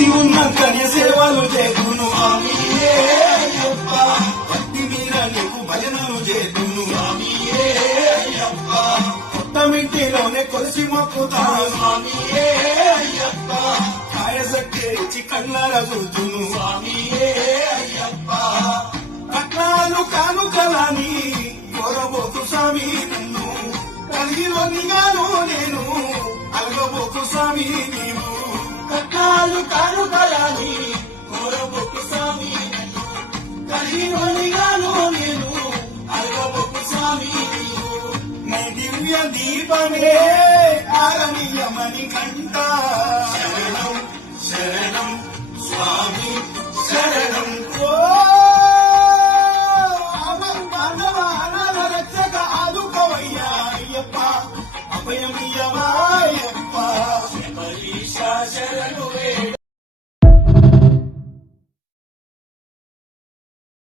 భక్తి ఉన్నంతనే సేవలు చేతును. స్వామియే భక్తి మీద నీకు భజనలు చేతును. స్వామియే కొత్తమింటిలోనే కొలిసి మొక్కుతాను కాయశక్తి ఇచ్చి కళ్ళార చూచును. స్వామియే అయ్యప్ప కట్నాలు కానుకలని కోరబోతు స్వామి నన్ను. కలిగిలోనిగాను నేను అలగబోతు స్వామి నీవు. కానుకలని గోరబొక్కి స్వామి కలిగాను నేను అరగబొక్కి స్వామి నీ దివ్య దీపమే ఆరమీయమణి కంట. శరణం శరణం స్వామి